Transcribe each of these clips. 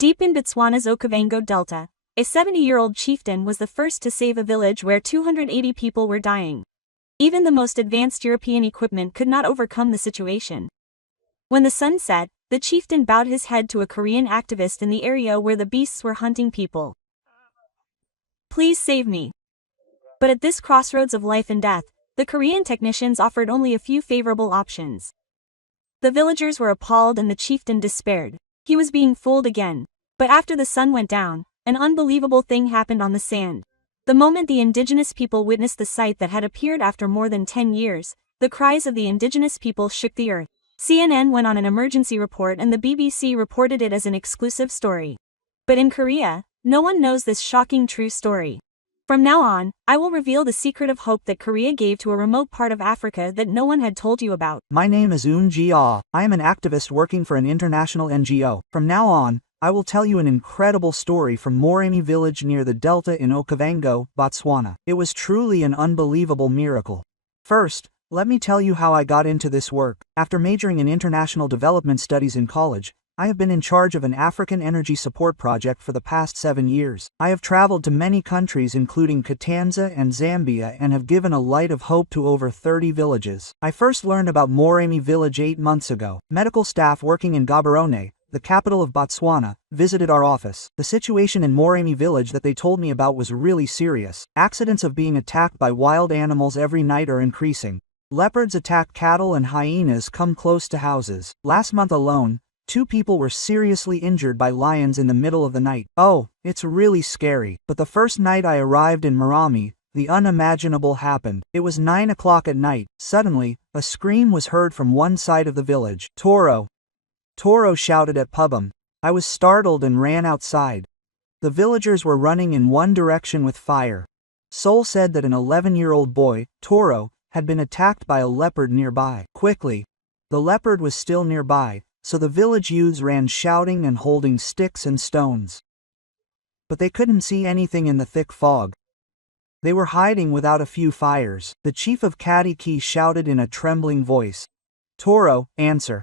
Deep in Botswana's Okavango Delta, a 70-year-old chieftain was the first to save a village where 280 people were dying. Even the most advanced European equipment could not overcome the situation. When the sun set, the chieftain bowed his head to a Korean activist in the area where the beasts were hunting people. "Please save me." But at this crossroads of life and death, the Korean technicians offered only a few favorable options. The villagers were appalled and the chieftain despaired. He was being fooled again. But after the sun went down, an unbelievable thing happened on the sand. The moment the indigenous people witnessed the sight that had appeared after more than 10 years, the cries of the indigenous people shook the earth. CNN went on an emergency report and the BBC reported it as an exclusive story. But in Korea, no one knows this shocking true story. From now on, I will reveal the secret of hope that Korea gave to a remote part of Africa that no one had told you about. My name is Eun Ji-ah. I am an activist working for an international NGO. From now on, I will tell you an incredible story from Moremi village near the Delta in Okavango, Botswana. It was truly an unbelievable miracle. First, let me tell you how I got into this work. After majoring in international development studies in college, I have been in charge of an African energy support project for the past 7 years. I have traveled to many countries including Katanza and Zambia and have given a light of hope to over 30 villages. I first learned about Moremi village 8 months ago. Medical staff working in Gaborone, the capital of Botswana, visited our office. The situation in Moremi village that they told me about was really serious. Accidents of being attacked by wild animals every night are increasing. Leopards attack cattle and hyenas come close to houses. Last month alone, 2 people were seriously injured by lions in the middle of the night. Oh, it's really scary. But the first night I arrived in Moremi, the unimaginable happened. It was 9 o'clock at night. Suddenly, a scream was heard from one side of the village. "Toro!" Toro shouted at Pubum. I was startled and ran outside. The villagers were running in one direction with fire. Sol said that an 11-year-old boy, Toro, had been attacked by a leopard nearby. Quickly, the leopard was still nearby, so the village youths ran shouting and holding sticks and stones. But they couldn't see anything in the thick fog. They were hiding without a few fires. The chief of Kadiki shouted in a trembling voice, "Toro, answer.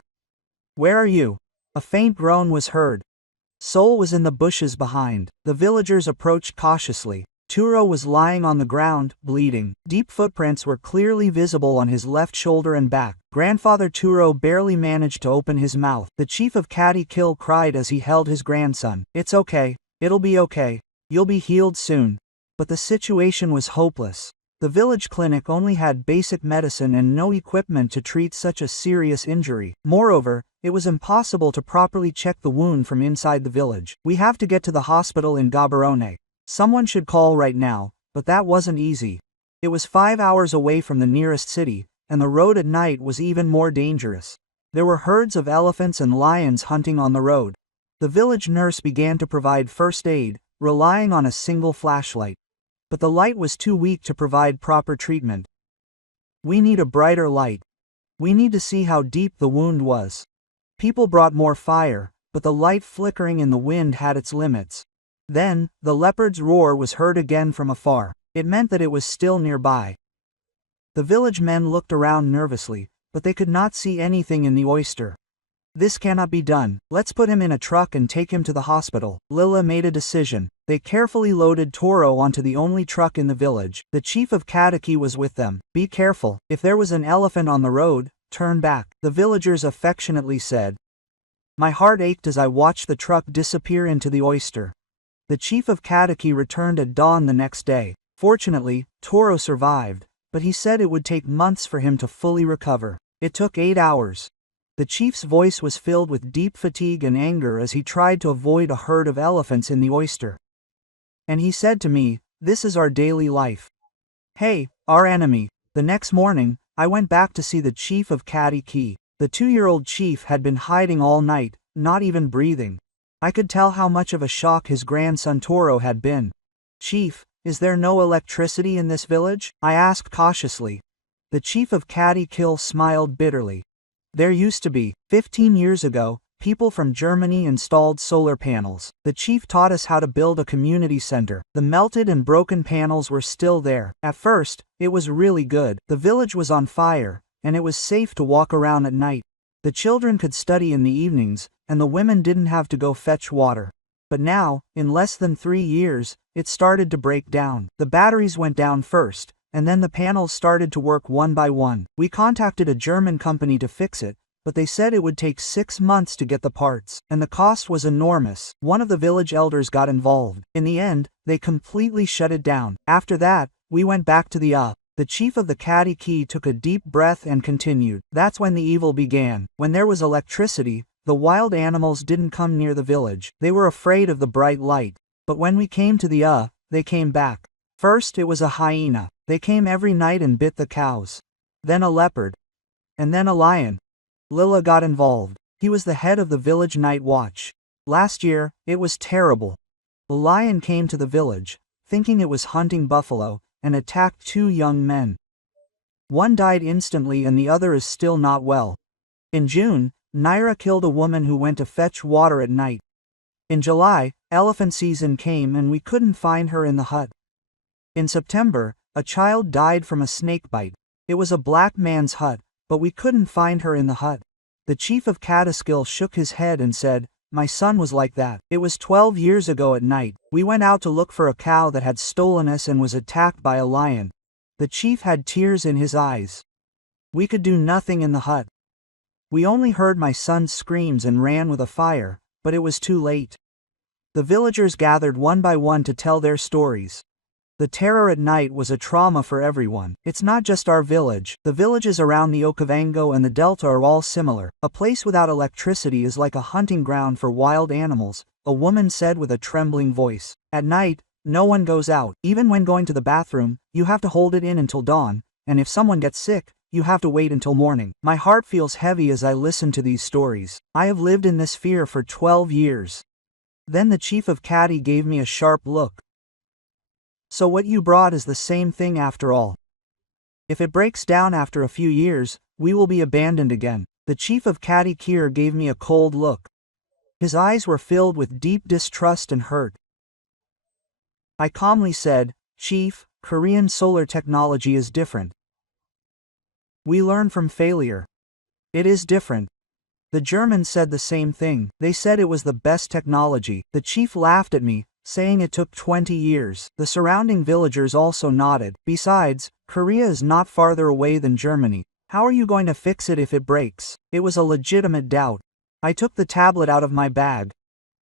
Where are you?" A faint groan was heard. Sol was in the bushes behind. The villagers approached cautiously. Turo was lying on the ground, bleeding. Deep footprints were clearly visible on his left shoulder and back. Grandfather Turo barely managed to open his mouth. The chief of Kadikil cried as he held his grandson. "It's okay. It'll be okay. You'll be healed soon." But the situation was hopeless. The village clinic only had basic medicine and no equipment to treat such a serious injury. Moreover, it was impossible to properly check the wound from inside the village. "We have to get to the hospital in Gaborone. Someone should call right now," but that wasn't easy. It was 5 hours away from the nearest city, and the road at night was even more dangerous. There were herds of elephants and lions hunting on the road. The village nurse began to provide first aid, relying on a single flashlight. But the light was too weak to provide proper treatment. "We need a brighter light. We need to see how deep the wound was." People brought more fire, but the light flickering in the wind had its limits. Then, the leopard's roar was heard again from afar. It meant that it was still nearby. The village men looked around nervously, but they could not see anything in the oyster. "This cannot be done. Let's put him in a truck and take him to the hospital." Lila made a decision. They carefully loaded Toro onto the only truck in the village. The chief of Kadiki was with them. "Be careful. If there was an elephant on the road, turn back," the villagers affectionately said. My heart ached as I watched the truck disappear into the oyster. The chief of Kadiki returned at dawn the next day. Fortunately, Toro survived, but he said it would take months for him to fully recover. It took 8 hours. The chief's voice was filled with deep fatigue and anger as he tried to avoid a herd of elephants in the oyster. And he said to me, "This is our daily life. Hey, our enemy." The next morning, I went back to see the chief of Kadiki. The 2-year-old chief had been hiding all night, not even breathing. I could tell how much of a shock his grandson Toro had been. "Chief, is there no electricity in this village?" I asked cautiously. The chief of Kadikil smiled bitterly. "There used to be. 15 years ago, people from Germany installed solar panels. The chief taught us how to build a community center. The melted and broken panels were still there. At first, it was really good. The village was on fire, and it was safe to walk around at night. The children could study in the evenings, and the women didn't have to go fetch water. But now, in less than 3 years, it started to break down. The batteries went down first, and then the panels started to work one by one. We contacted a German company to fix it, but they said it would take 6 months to get the parts, and the cost was enormous. One of the village elders got involved. In the end, they completely shut it down. After that, we went back to the The chief of the Kadiki took a deep breath and continued. That's when the evil began. When there was electricity, the wild animals didn't come near the village. They were afraid of the bright light. But when we came to the they came back. First it was a hyena. They came every night and bit the cows. Then a leopard. And then a lion. Lila got involved. He was the head of the village night watch. Last year, it was terrible. The lion came to the village, thinking it was hunting buffalo, and attacked 2 young men. One died instantly and the other is still not well. In June, Naira killed a woman who went to fetch water at night. In July, elephant season came and we couldn't find her in the hut. In September, a child died from a snake bite. It was a black man's hut, but we couldn't find her in the hut. The chief of Cataskill shook his head and said, "My son was like that. It was 12 years ago at night. We went out to look for a cow that had stolen us and was attacked by a lion." The chief had tears in his eyes. We could do nothing in the hut. We only heard my son's screams and ran with a fire, but it was too late. The villagers gathered one by one to tell their stories. The terror at night was a trauma for everyone. It's not just our village. The villages around the Okavango and the Delta are all similar. A place without electricity is like a hunting ground for wild animals, a woman said with a trembling voice. At night, no one goes out. Even when going to the bathroom, you have to hold it in until dawn, and if someone gets sick, you have to wait until morning. My heart feels heavy as I listen to these stories. I have lived in this fear for 12 years. Then the chief of Kati gave me a sharp look. So what you brought is the same thing after all. If it breaks down after a few years, we will be abandoned again. The chief of Kati Kir gave me a cold look. His eyes were filled with deep distrust and hurt. I calmly said, "Chief, Korean solar technology is different. We learn from failure. It is different." The Germans said the same thing. They said it was the best technology. The chief laughed at me, saying it took 20 years. The surrounding villagers also nodded. Besides, Korea is not farther away than Germany. How are you going to fix it if it breaks? It was a legitimate doubt. I took the tablet out of my bag.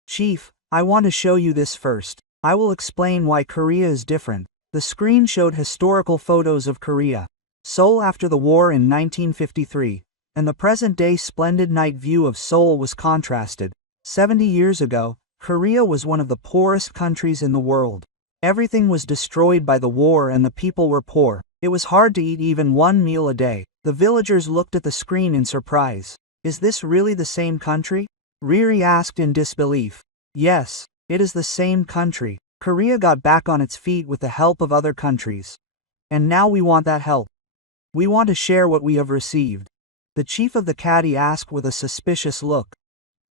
"Chief, I want to show you this first. I will explain why Korea is different." The screen showed historical photos of Korea. Seoul after the war in 1953, and the present-day splendid night view of Seoul was contrasted. 70 years ago, Korea was one of the poorest countries in the world. Everything was destroyed by the war and the people were poor. It was hard to eat even one meal a day. The villagers looked at the screen in surprise. "Is this really the same country?" Riri asked in disbelief. "Yes, it is the same country. Korea got back on its feet with the help of other countries. And now we want that help. We want to share what we have received." The chief of the Kati asked with a suspicious look.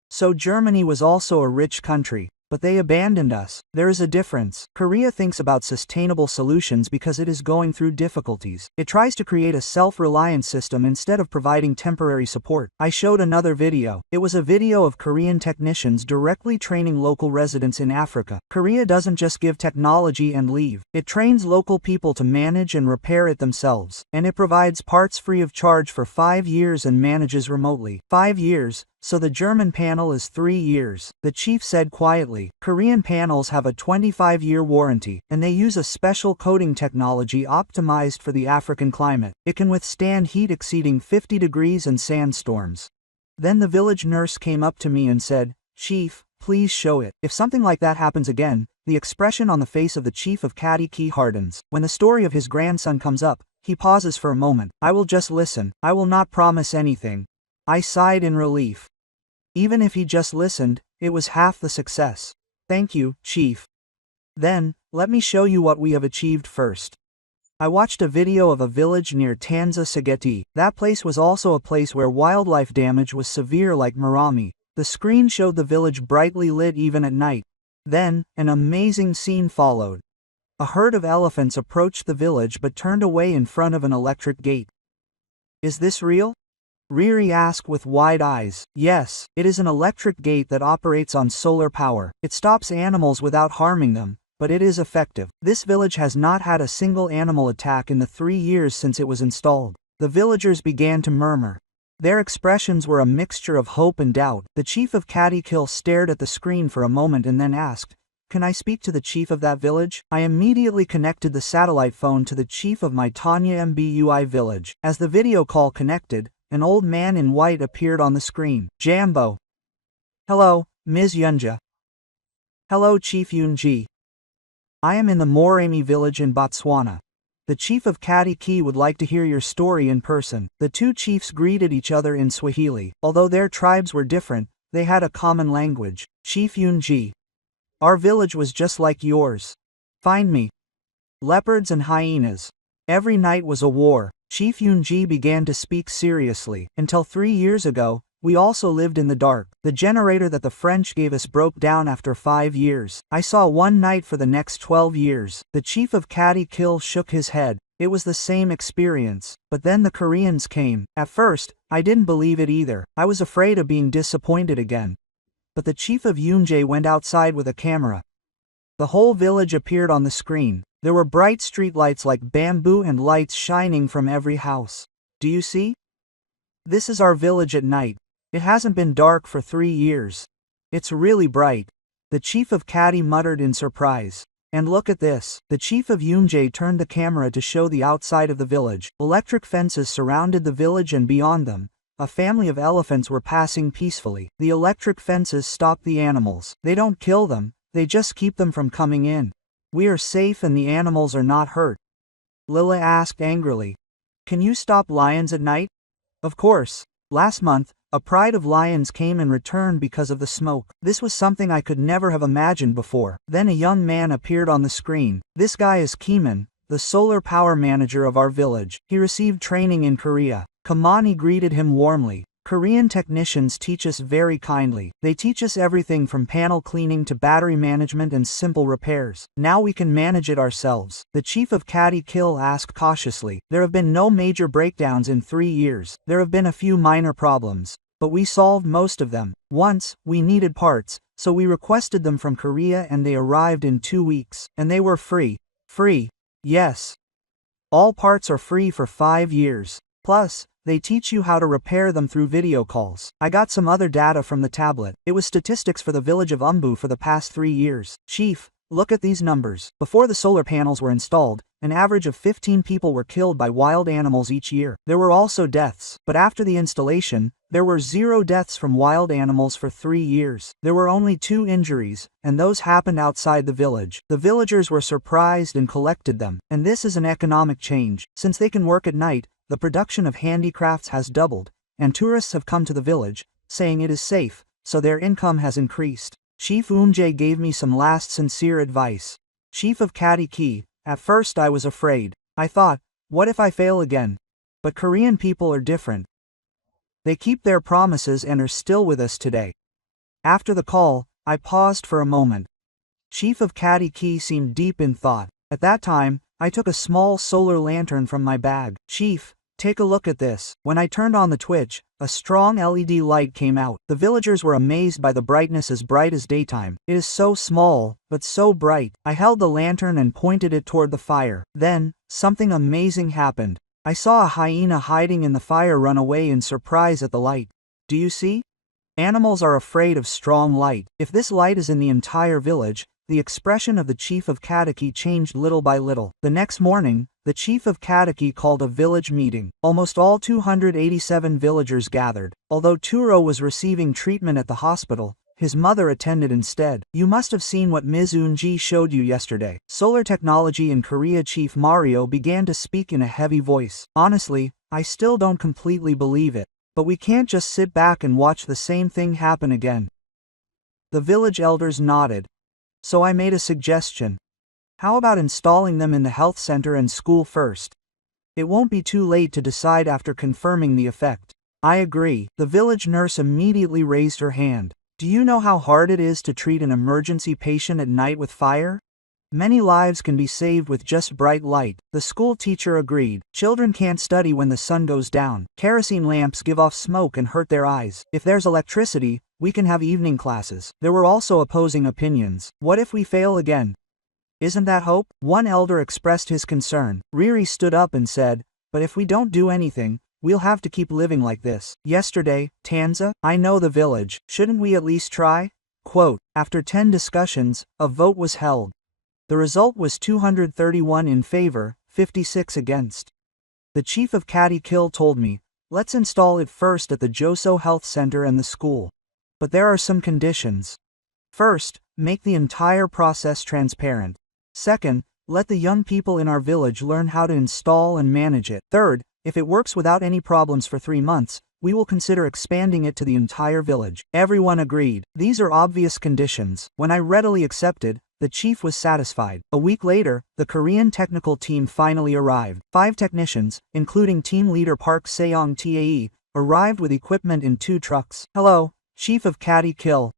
"So Germany was also a rich country, but they abandoned us." There is a difference. Korea thinks about sustainable solutions because it is going through difficulties. It tries to create a self-reliant system instead of providing temporary support. I showed another video. It was a video of Korean technicians directly training local residents in Africa. Korea doesn't just give technology and leave. It trains local people to manage and repair it themselves. And it provides parts free of charge for 5 years and manages remotely. 5 years. So the German panel is 3 years. The chief said quietly, "Korean panels have a 25-year warranty, and they use a special coating technology optimized for the African climate. It can withstand heat exceeding 50 degrees and sandstorms." Then the village nurse came up to me and said, "Chief, please show it." If something like that happens again, the expression on the face of the chief of Kati Ki hardens. When the story of his grandson comes up, he pauses for a moment. "I will just listen. I will not promise anything." I sighed in relief. Even if he just listened, it was half the success. "Thank you, Chief." Then, let me show you what we have achieved first. I watched a video of a village near Tanza Sageti. That place was also a place where wildlife damage was severe like Marami. The screen showed the village brightly lit even at night. Then, an amazing scene followed. A herd of elephants approached the village but turned away in front of an electric gate. "Is this real?" Riri asked with wide eyes. Yes, it is an electric gate that operates on solar power. It stops animals without harming them, but it is effective. This village has not had a single animal attack in the 3 years since it was installed. The villagers began to murmur. Their expressions were a mixture of hope and doubt. The chief of Katikil stared at the screen for a moment and then asked, "Can I speak to the chief of that village?" I immediately connected the satellite phone to the chief of my Tanya Mbui village. As the video call connected, an old man in white appeared on the screen. Jambo. Hello, Ms. Yunja. Hello, Chief Yunji. I am in the Moremi village in Botswana. The chief of Katiki would like to hear your story in person. The two chiefs greeted each other in Swahili. Although their tribes were different, they had a common language. Chief Yunji. Our village was just like yours. Find me. Leopards and hyenas. Every night was a war. Chief Yunji began to speak seriously. Until 3 years ago, we also lived in the dark. The generator that the French gave us broke down after 5 years. I saw one night for the next 12 years. The chief of Katikil shook his head. It was the same experience. But then the Koreans came. At first, I didn't believe it either. I was afraid of being disappointed again. But the chief of Yunje went outside with a camera. The whole village appeared on the screen. There were bright streetlights like bamboo and lights shining from every house. Do you see? This is our village at night. It hasn't been dark for 3 years. It's really bright. The chief of Kati muttered in surprise. And look at this. The chief of Yunje turned the camera to show the outside of the village. Electric fences surrounded the village and beyond them, a family of elephants were passing peacefully. The electric fences stop the animals. They don't kill them, they just keep them from coming in. We are safe and the animals are not hurt. Lila asked angrily. Can you stop lions at night? Of course. Last month, a pride of lions came and returned because of the smoke. This was something I could never have imagined before. Then a young man appeared on the screen. This guy is Keeman, the solar power manager of our village. He received training in Korea. Kamani greeted him warmly. Korean technicians teach us very kindly. They teach us everything from panel cleaning to battery management and simple repairs. Now we can manage it ourselves. The chief of Katikil asked cautiously. There have been no major breakdowns in 3 years. There have been a few minor problems, but we solved most of them. Once, we needed parts, so we requested them from Korea and they arrived in 2 weeks. And they were free. Free. Yes. All parts are free for 5 years. Plus, they teach you how to repair them through video calls. I got some other data from the tablet. It was statistics for the village of Umbu for the past 3 years. Chief, look at these numbers. Before the solar panels were installed, an average of 15 people were killed by wild animals each year. There were also deaths, but after the installation, there were 0 deaths from wild animals for 3 years. There were only 2 injuries, and those happened outside the village. The villagers were surprised and collected them. And this is an economic change. Since they can work at night, the production of handicrafts has doubled, and tourists have come to the village, saying it is safe, so their income has increased. Chief Umje gave me some last sincere advice. Chief of Katiki, at first I was afraid. I thought, what if I fail again? But Korean people are different. They keep their promises and are still with us today. After the call, I paused for a moment. Chief of Katiki seemed deep in thought. At that time, I took a small solar lantern from my bag. Chief, take a look at this. When I turned on the Twitch, a strong LED light came out. The villagers were amazed by the brightness, as bright as daytime. It is so small, but so bright. I held the lantern and pointed it toward the fire. Then, something amazing happened. I saw a hyena hiding in the fire run away in surprise at the light. Do you see? Animals are afraid of strong light. If this light is in the entire village, the expression of the chief of Katiki changed little by little. The next morning, the chief of Katiki called a village meeting. Almost all 287 villagers gathered. Although Turo was receiving treatment at the hospital, his mother attended instead. You must have seen what Ms. Unji showed you yesterday. Solar technology in Korea. Chief Mario began to speak in a heavy voice. Honestly, I still don't completely believe it. But we can't just sit back and watch the same thing happen again. The village elders nodded. So I made a suggestion. How about installing them in the health center and school first? It won't be too late to decide after confirming the effect. I agree. The village nurse immediately raised her hand. Do you know how hard it is to treat an emergency patient at night with fire? Many lives can be saved with just bright light. The school teacher agreed. Children can't study when the sun goes down. Kerosene lamps give off smoke and hurt their eyes. If there's electricity, we can have evening classes. There were also opposing opinions. What if we fail again? Isn't that hope? One elder expressed his concern. Riri stood up and said, but if we don't do anything, we'll have to keep living like this. Yesterday, Tanza, I know the village. Shouldn't we at least try? Quote, after 10 discussions, a vote was held. The result was 231 in favor, 56 against. The chief of Kati Kill told me, let's install it first at the Joso Health Center and the school. But there are some conditions. First, make the entire process transparent. Second, let the young people in our village learn how to install and manage it. Third, if it works without any problems for 3 months, we will consider expanding it to the entire village. Everyone agreed. These are obvious conditions. When I readily accepted, the chief was satisfied. A week later, the Korean technical team finally arrived. 5 technicians, including team leader Park Seong Tae, arrived with equipment in 2 trucks. Hello, Chief of Kati Kill.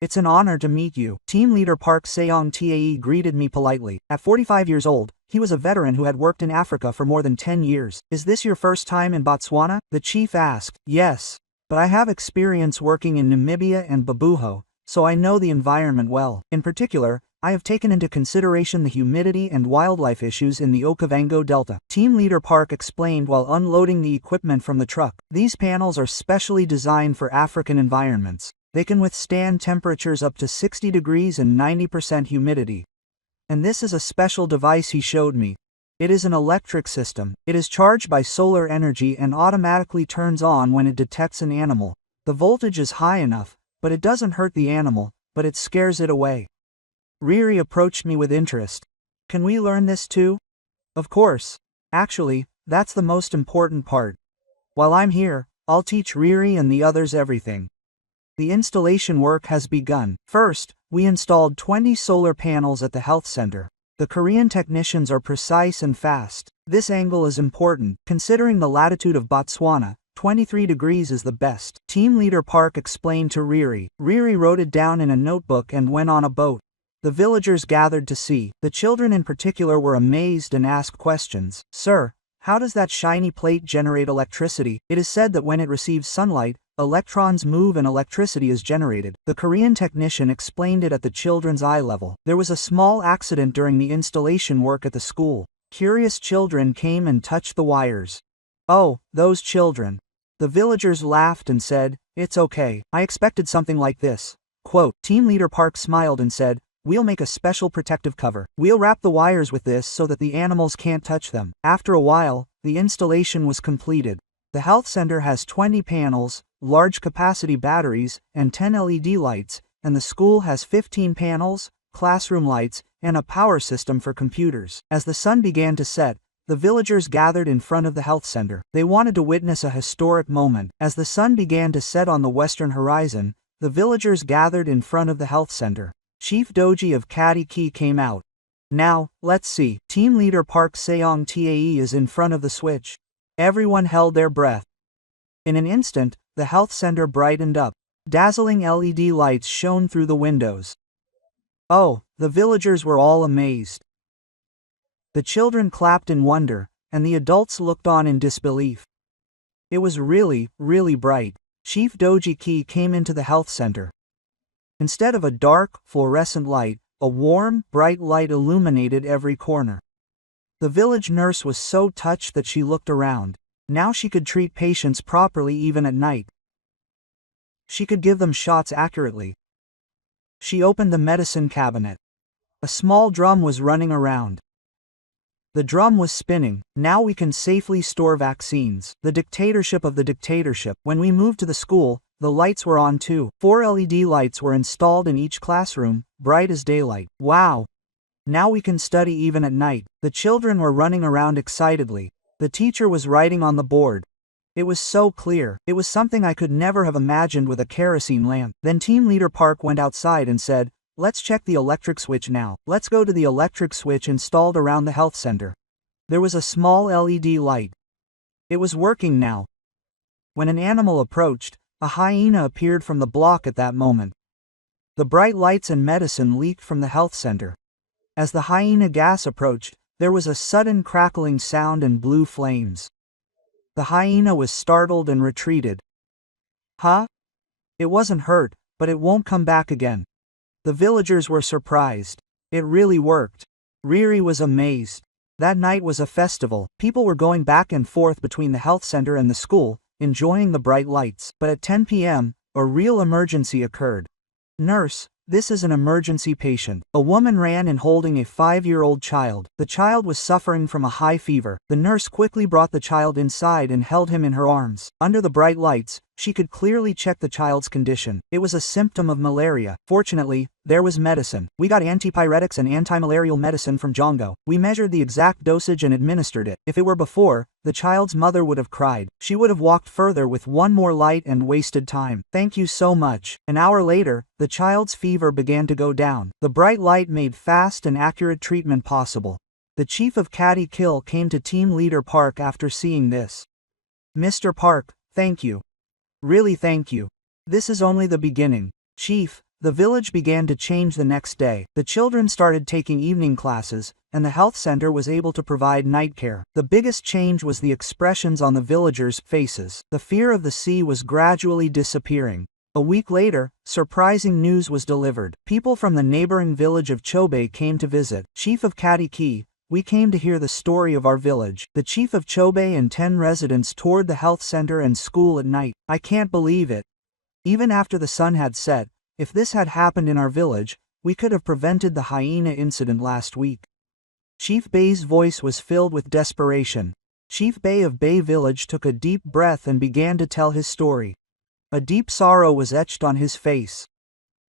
It's an honor to meet you. Team leader Park Seong Tae greeted me politely. At 45 years old, he was a veteran who had worked in Africa for more than 10 years. Is this your first time in Botswana? The chief asked. Yes, but I have experience working in Namibia and Babujo, so I know the environment well. In particular, I have taken into consideration the humidity and wildlife issues in the Okavango Delta. Team leader Park explained while unloading the equipment from the truck. These panels are specially designed for African environments. They can withstand temperatures up to 60 degrees and 90% humidity. And this is a special device he showed me. It is an electric system. It is charged by solar energy and automatically turns on when it detects an animal. The voltage is high enough, but it doesn't hurt the animal, but it scares it away. Riri approached me with interest. Can we learn this too? Of course. Actually, that's the most important part. While I'm here, I'll teach Riri and the others everything. The installation work has begun. First, we installed 20 solar panels at the health center. The Korean technicians are precise and fast. This angle is important. Considering the latitude of Botswana, 23 degrees is the best. Team leader Park explained to Riri. Riri wrote it down in a notebook and went on a boat. The villagers gathered to see. The children in particular were amazed and asked questions. Sir, how does that shiny plate generate electricity? It is said that when it receives sunlight, electrons move and electricity is generated. The Korean technician explained it at the children's eye level. There was a small accident during the installation work at the school. Curious children came and touched the wires. Oh, those children. The villagers laughed and said, it's okay. I expected something like this. Quote, Team leader Park smiled and said, we'll make a special protective cover. We'll wrap the wires with this so that the animals can't touch them. After a while, the installation was completed. The health center has 20 panels, large capacity batteries, and 10 LED lights, and the school has 15 panels, classroom lights, and a power system for computers. As the sun began to set, the villagers gathered in front of the health center. They wanted to witness a historic moment. As the sun began to set on the western horizon, the villagers gathered in front of the health center. Chief Doji of Kati Ki came out. Now, let's see. Team leader Park Seong Tae is in front of the switch. Everyone held their breath. In an instant, the health center brightened up. Dazzling LED lights shone through the windows. Oh, the villagers were all amazed. The children clapped in wonder, and the adults looked on in disbelief. It was really, really bright. Chief Doji Ki came into the health center. Instead of a dark, fluorescent light, a warm, bright light illuminated every corner. The village nurse was so touched that she looked around. Now she could treat patients properly even at night. She could give them shots accurately. She opened the medicine cabinet. A small drum was running around. The drum was spinning. Now we can safely store vaccines. The dictatorship of the dictatorship. When we moved to the school, the lights were on too. 4 LED lights were installed in each classroom, bright as daylight. Wow! Now we can study even at night. The children were running around excitedly. The teacher was writing on the board. It was so clear. It was something I could never have imagined with a kerosene lamp. Then team leader Park went outside and said, let's check the electric switch now. Let's go to the electric switch installed around the health center. There was a small LED light. It was working now. When an animal approached, a hyena appeared from the block at that moment. The bright lights and medicine leaked from the health center. As the hyena gas approached, there was a sudden crackling sound and blue flames. The hyena was startled and retreated. Huh? It wasn't hurt, but it won't come back again. The villagers were surprised. It really worked. Riri was amazed. That night was a festival. People were going back and forth between the health center and the school, enjoying the bright lights. But at 10 p.m., a real emergency occurred. Nurse, this is an emergency patient. A woman ran in holding a 5-year-old child. The child was suffering from a high fever. The nurse quickly brought the child inside and held him in her arms. Under the bright lights, she could clearly check the child's condition. It was a symptom of malaria. Fortunately, there was medicine. We got antipyretics and anti-malarial medicine from Jongo. We measured the exact dosage and administered it. If it were before, the child's mother would have cried. She would have walked further with one more light and wasted time. Thank you so much. An hour later, the child's fever began to go down. The bright light made fast and accurate treatment possible. The chief of Caddy Kill came to Team Leader Park after seeing this. Mr. Park, thank you. Really thank you. This is only the beginning. Chief, the village began to change the next day. The children started taking evening classes, and the health center was able to provide night care. The biggest change was the expressions on the villagers' faces. The fear of the sea was gradually disappearing. A week later, surprising news was delivered. People from the neighboring village of Chobe came to visit. Chief of Katiki, we came to hear the story of our village. The chief of Chobe and 10 residents toured the health center and school at night. I can't believe it. Even after the sun had set, if this had happened in our village, we could have prevented the hyena incident last week. Chief Bay's voice was filled with desperation. Chief Bay of Bay Village took a deep breath and began to tell his story. A deep sorrow was etched on his face.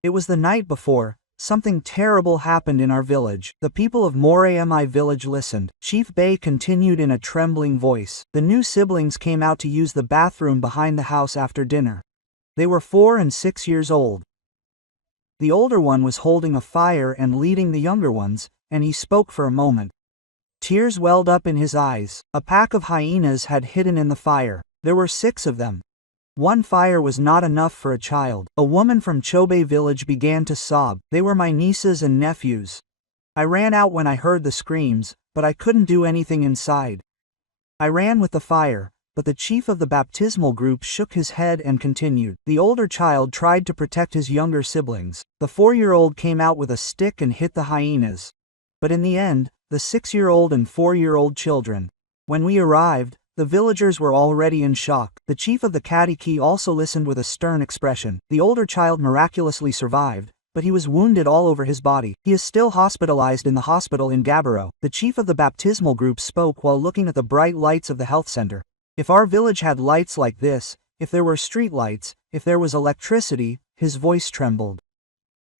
It was the night before. Something terrible happened in our village. The people of Moremi village listened. Chief Bay continued in a trembling voice. The new siblings came out to use the bathroom behind the house after dinner. They were 4 and 6 years old. The older one was holding a fire and leading the younger ones, and he spoke for a moment. Tears welled up in his eyes. A pack of hyenas had hidden in the fire. There were 6 of them. One fire was not enough for a child. A woman from Chobe village began to sob. They were my nieces and nephews. I ran out when I heard the screams, but I couldn't do anything inside. I ran with the fire, but the chief of the baptismal group shook his head and continued. The older child tried to protect his younger siblings. The 4-year-old came out with a stick and hit the hyenas. But in the end, the 6-year-old and 4-year-old children. When we arrived, the villagers were already in shock. The chief of the Kadiki also listened with a stern expression. The older child miraculously survived, but he was wounded all over his body. He is still hospitalized in the hospital in Gabaro. The chief of the baptismal group spoke while looking at the bright lights of the health center. If our village had lights like this, if there were street lights, if there was electricity, his voice trembled.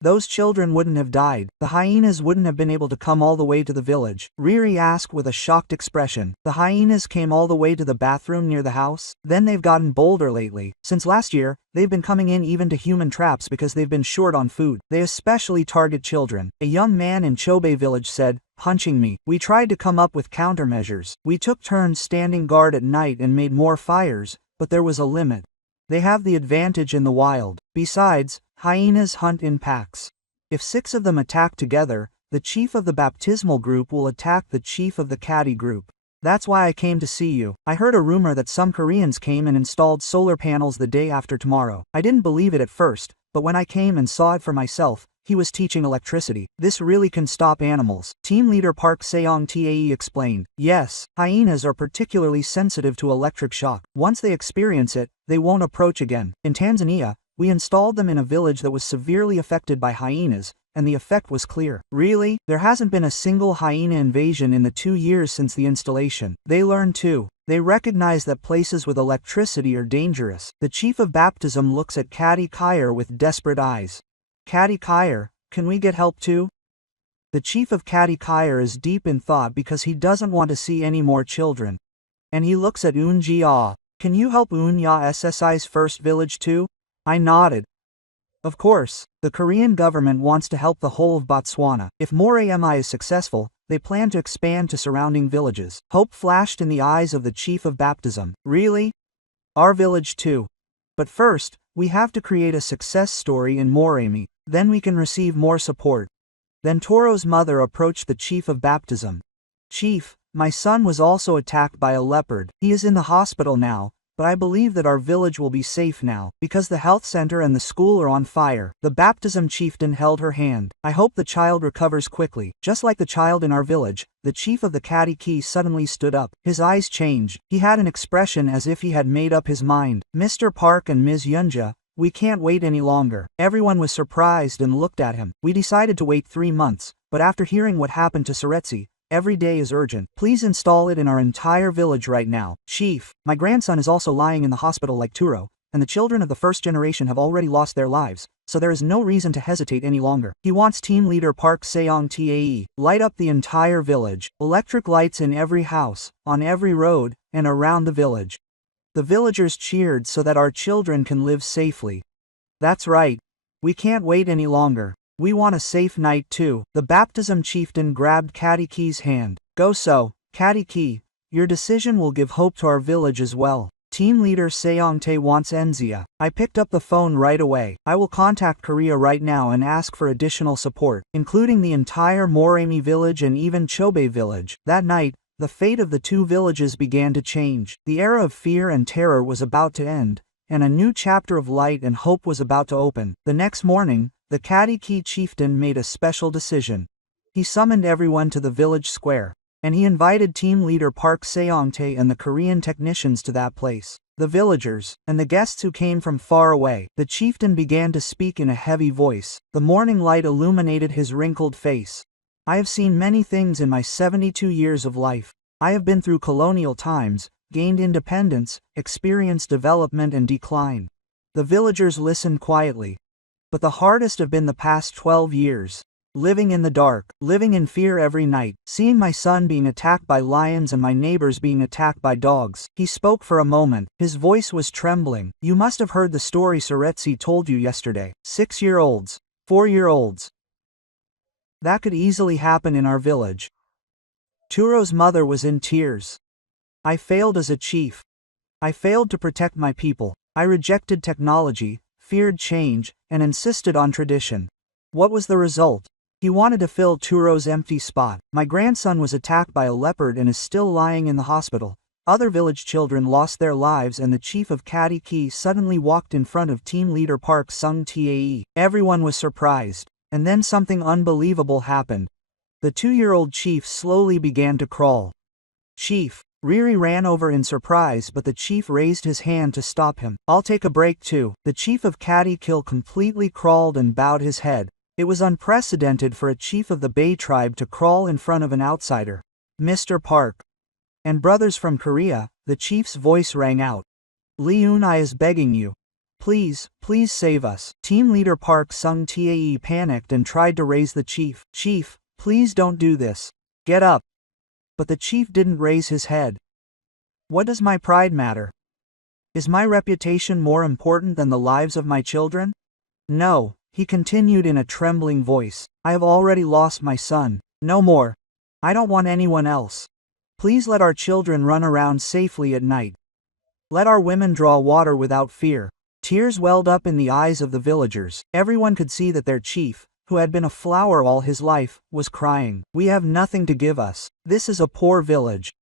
Those children wouldn't have died. The hyenas wouldn't have been able to come all the way to the village. Riri asked with a shocked expression. The hyenas came all the way to the bathroom near the house? Then they've gotten bolder lately. Since last year, they've been coming in even to human traps because they've been short on food. They especially target children. A young man in Chobe village said, punching me. We tried to come up with countermeasures. We took turns standing guard at night and made more fires, but there was a limit. They have the advantage in the wild. Besides, hyenas hunt in packs. If 6 of them attack together, the chief of the baptismal group will attack the chief of the caddy group. That's why I came to see you. I heard a rumor that some Koreans came and installed solar panels the day after tomorrow. I didn't believe it at first, but when I came and saw it for myself, he was teaching electricity. This really can stop animals. Team leader Park Seong Tae explained. Yes, hyenas are particularly sensitive to electric shock. Once they experience it, they won't approach again. In Tanzania, we installed them in a village that was severely affected by hyenas, and the effect was clear. Really? There hasn't been a single hyena invasion in the 2 years since the installation. They learn too. They recognize that places with electricity are dangerous. The chief of baptism looks at Kadi Kyer with desperate eyes. Kadi Kyer, can we get help too? The chief of Kadi Kyer is deep in thought because he doesn't want to see any more children. And he looks at Unjia. Can you help Unya SSI's first village too? I nodded. Of course, the Korean government wants to help the whole of Botswana. If Moremi is successful, they plan to expand to surrounding villages. Hope flashed in the eyes of the chief of baptism. Really? Our village too. But first, we have to create a success story in Moremi, then we can receive more support. Then Toro's mother approached the chief of baptism. "Chief, my son was also attacked by a leopard. He is in the hospital now, but I believe that our village will be safe now, because the health center and the school are on fire." The baptism chieftain held her hand. "I hope the child recovers quickly, just like the child in our village." The chief of the Kadiki suddenly stood up. His eyes changed. He had an expression as if he had made up his mind. "Mr. Park and Ms. Yunja, we can't wait any longer." Everyone was surprised and looked at him. "We decided to wait 3 months, but after hearing what happened to Suretsi, every day is urgent. Please install it in our entire village right now." "Chief, my grandson is also lying in the hospital like Turo, and the children of the first generation have already lost their lives, so there is no reason to hesitate any longer. He wants team leader Park Seong Tae. Light up the entire village. Electric lights in every house, on every road, and around the village." The villagers cheered so that our children can live safely. "That's right. We can't wait any longer. We want a safe night too." The baptism chieftain grabbed Katiki's hand. "Go so, Katiki. Your decision will give hope to our village as well. Team leader Seongtae wants Enzia." I picked up the phone right away. "I will contact Korea right now and ask for additional support, including the entire Moremi village and even Chobe village." That night, the fate of the 2 villages began to change. The era of fear and terror was about to end, and a new chapter of light and hope was about to open. The next morning, the Kadiki chieftain made a special decision. He summoned everyone to the village square, and he invited team leader Park Seongtae and the Korean technicians to that place. The villagers, and the guests who came from far away. The chieftain began to speak in a heavy voice. The morning light illuminated his wrinkled face. "I have seen many things in my 72 years of life. I have been through colonial times, gained independence, experienced development and decline." The villagers listened quietly. "But the hardest have been the past 12 years. Living in the dark, living in fear every night, seeing my son being attacked by lions and my neighbors being attacked by dogs." He spoke for a moment. His voice was trembling. "You must have heard the story Suretsi told you yesterday. 6-year-olds, 4-year-olds. That could easily happen in our village." Turo's mother was in tears. "I failed as a chief. I failed to protect my people. I rejected technology, feared change, and insisted on tradition. What was the result? He wanted to fill Turo's empty spot. My grandson was attacked by a leopard and is still lying in the hospital. Other village children lost their lives and the chief of Kadiki suddenly walked in front of team leader Park Sung Tae. Everyone was surprised. And then something unbelievable happened. The 2-year-old chief slowly began to crawl. "Chief." Riri ran over in surprise, but the chief raised his hand to stop him. "I'll take a break too." The chief of Kadikil completely crawled and bowed his head. It was unprecedented for a chief of the Bay tribe to crawl in front of an outsider. "Mr. Park. And brothers from Korea," the chief's voice rang out. "Leunai is begging you. Please, please save us." Team leader Park Sung Tae panicked and tried to raise the chief. "Chief, please don't do this. Get up." But the chief didn't raise his head. "What does my pride matter? Is my reputation more important than the lives of my children? No," he continued in a trembling voice. "I have already lost my son. No more. I don't want anyone else. Please let our children run around safely at night. Let our women draw water without fear." Tears welled up in the eyes of the villagers. Everyone could see that their chief, who had been a flower all his life, was crying. "We have nothing to give us. This is a poor village.